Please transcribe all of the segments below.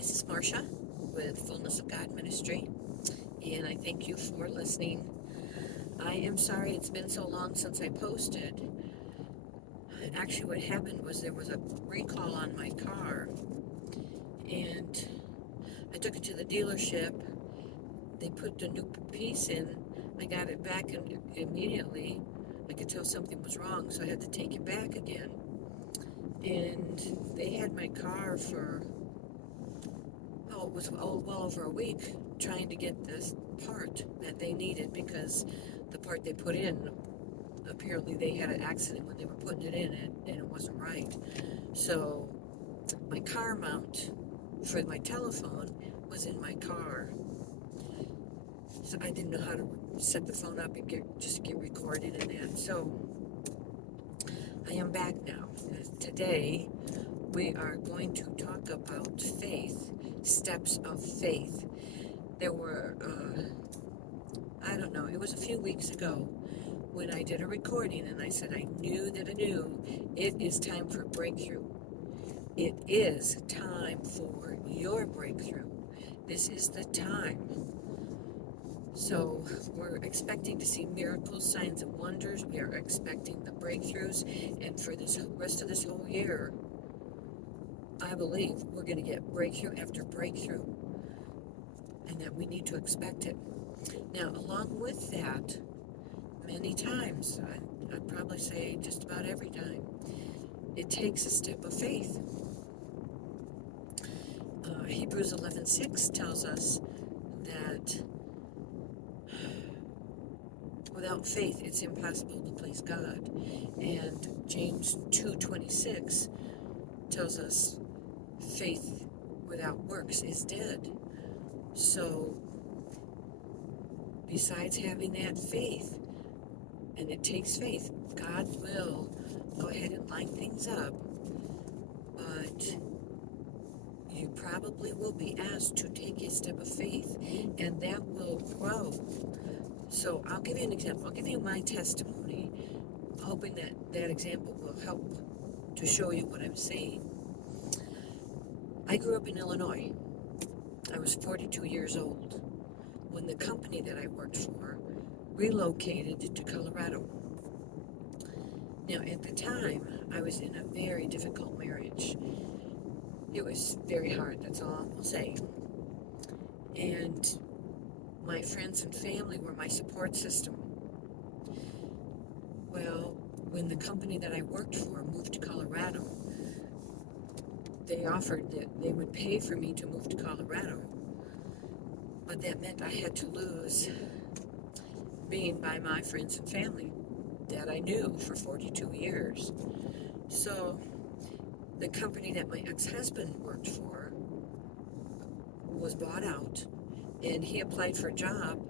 This is Marcia with Fullness of God Ministry, and I thank you for listening. I am sorry it's been so long since I posted. Actually, what happened was there was a recall on my car, and I took it to the dealership. They put the new piece in. I got it back, and immediately I could tell something was wrong, so I had to take it back again. And they had my car for it was well over a week trying to get this part that they needed because the part they put in, apparently they had an accident when they were putting it in and it wasn't right. So my car mount for my telephone was in my car. So I didn't know how to set the phone up and get recorded in that. So I am back now. Today we are going to talk about faith, steps of faith. There were, I don't know, it was a few weeks ago when I did a recording and I said I knew it is time for breakthrough. It is time for your breakthrough. This is the time. So we're expecting to see miracles, signs, and wonders. We are expecting the breakthroughs. And for this rest of this whole year, I believe we're going to get breakthrough after breakthrough. And that we need to expect it. Now, along with that, many times, I'd probably say just about every time, it takes a step of faith. Hebrews 11:6 tells us that without faith it's impossible to please God. And James 2:26 tells us faith without works is dead. So besides having that faith, and it takes faith, God will go ahead and line things up, but you probably will be asked to take a step of faith, and that will grow. So I'll give you an example. I'll give you my testimony, hoping that that example will help to show you what I'm saying. I grew up in Illinois. I was 42 years old when the company that I worked for relocated to Colorado. Now, at the time, I was in a very difficult marriage. It was very hard, that's all I'll say. And my friends and family were my support system. Well, when the company that I worked for moved to Colorado, they offered that they would pay for me to move to Colorado. But that meant I had to lose being by my friends and family that I knew for 42 years. So the company that my ex-husband worked for was bought out, and he applied for a job.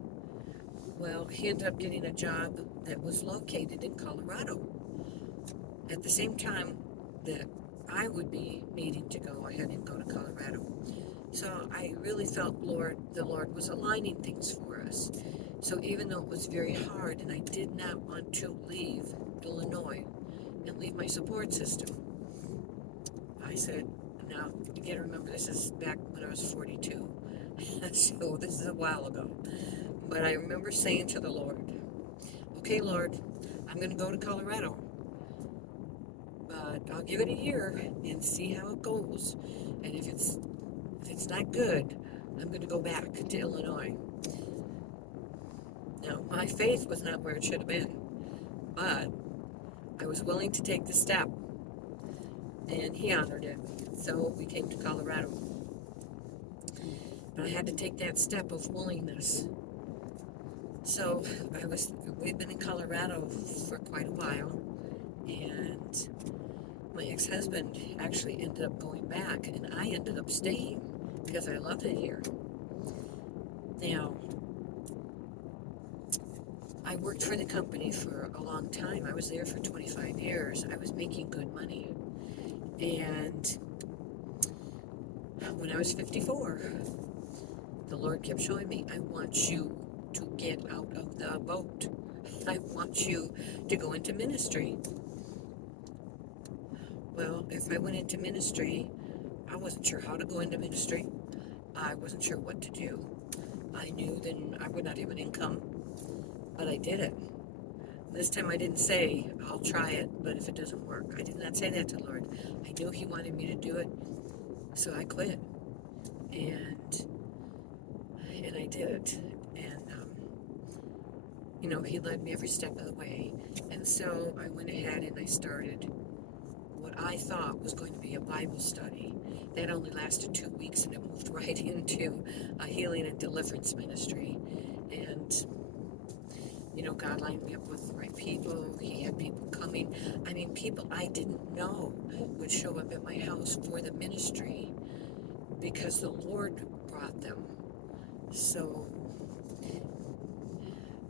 Well, he ended up getting a job that was located in Colorado at the same time that I would be needing to go ahead and go to Colorado. So I really felt the Lord was aligning things for us. So even though it was very hard and I did not want to leave Illinois and leave my support system, I said, now you got to remember this is back when I was 42. So this is a while ago. But I remember saying to the Lord, okay, Lord, I'm going to go to Colorado. But I'll give it a year and see how it goes. And if it's not good, I'm going to go back to Illinois. Now, my faith was not where it should have been, but I was willing to take the step, and he honored it. So we came to Colorado. But I had to take that step of willingness. So we've been in Colorado for quite a while, and my ex-husband actually ended up going back, and I ended up staying because I loved it here. Now, I worked for the company for a long time. I was there for 25 years. I was making good money. And when I was 54, the Lord kept showing me, I want you to get out of the boat. I want you to go into ministry. Well, if I went into ministry, I wasn't sure how to go into ministry. I wasn't sure what to do. I knew then I would not have an income, but I did it. This time I didn't say, I'll try it, but if it doesn't work, I did not say that to the Lord. I knew He wanted me to do it, so I quit. And I did it. And, He led me every step of the way. And so I went ahead and I started what I thought was going to be a Bible study. That only lasted 2 weeks, and it moved right into a healing and deliverance ministry. And God lined me up with the right people. He had people coming. I mean, people I didn't know would show up at my house for the ministry because the Lord brought them. So,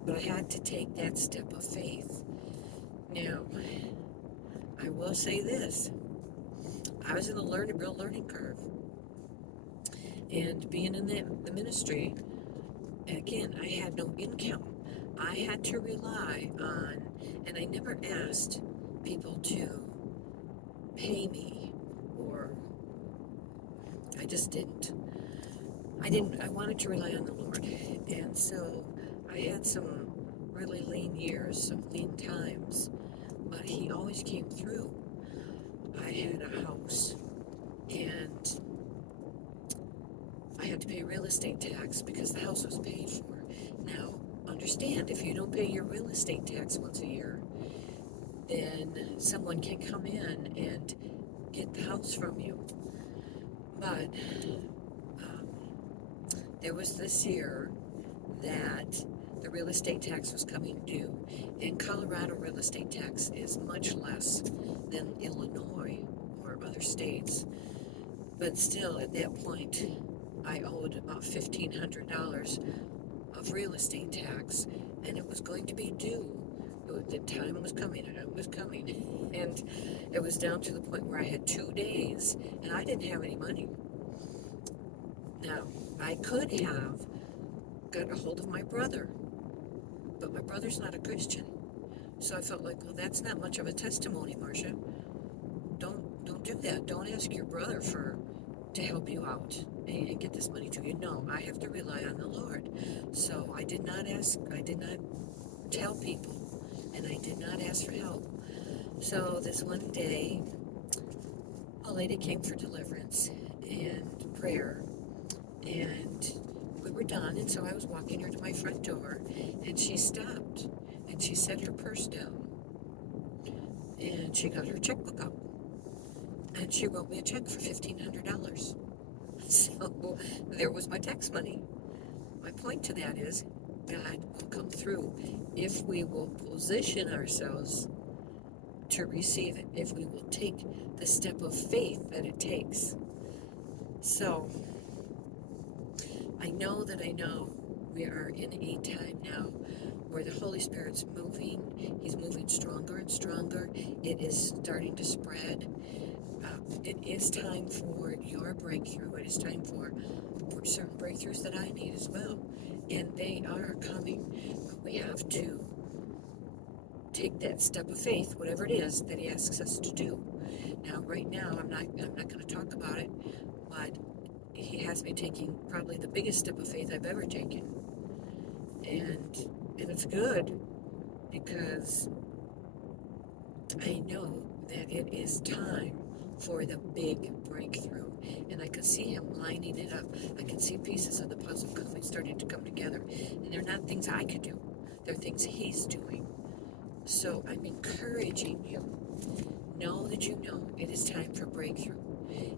but I had to take that step of faith. Now, I will say this. I was in a real learning curve. And being in the ministry, again, I had no income. I had to rely on, and I never asked people to pay me, or I just didn't. I wanted to rely on the Lord. And so I had some really lean years, some lean times, but He always came through. I had a house, and I had to pay real estate tax because the house was paid for. Now, understand, if you don't pay your real estate tax once a year, then someone can come in and get the house from you. But um, there was this year that the real estate tax was coming due, and Colorado real estate tax is much less than Illinois or other states. But still, at that point, I owed about $1,500 of real estate tax, and it was going to be due. The time was coming, and it was coming. And it was down to the point where I had 2 days, and I didn't have any money. Now, I could have got a hold of my brother, but my brother's not a Christian. So I felt like, well, that's not much of a testimony, Marcia. Don't do that. Don't ask your brother to help you out and get this money to you. No, I have to rely on the Lord. So I did not tell people, and I did not ask for help. So this one day, a lady came for deliverance and prayer, and we were done, and so I was walking her to my front door, and she stopped, and she set her purse down, and she got her checkbook out, and she wrote me a check for $1,500. So there was my tax money. My point to that is, God will come through if we will position ourselves to receive it, if we will take the step of faith that it takes. So I know we are in a time now where the Holy Spirit's moving. He's moving stronger and stronger. It is starting to spread. It is time for your breakthrough. It is time for certain breakthroughs that I need as well. And they are coming. But we have to take that step of faith, whatever it is that He asks us to do. Now, right now, I'm not going to talk about it, but He has me taking probably the biggest step of faith I've ever taken. And it's good because I know that it is time for the big breakthrough. And I could see Him lining it up. I can see pieces of the puzzle starting to come together. And they're not things I could do. They're things He's doing. So I'm encouraging you. Know that you know it is time for breakthrough.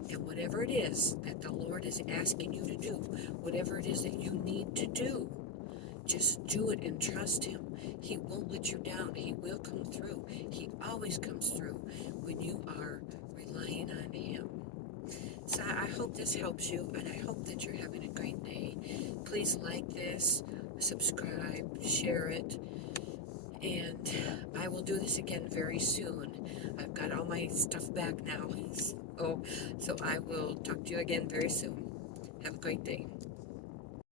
And whatever it is that the Lord is asking you to do, whatever it is that you need to do, just do it and trust Him. He won't let you down. He will come through. He always comes through when you are relying on Him. So I hope this helps you, and I hope that you're having a great day. Please like this, subscribe, share it, and I will do this again very soon. I've got all my stuff back now, so I will talk to you again very soon. Have a great day.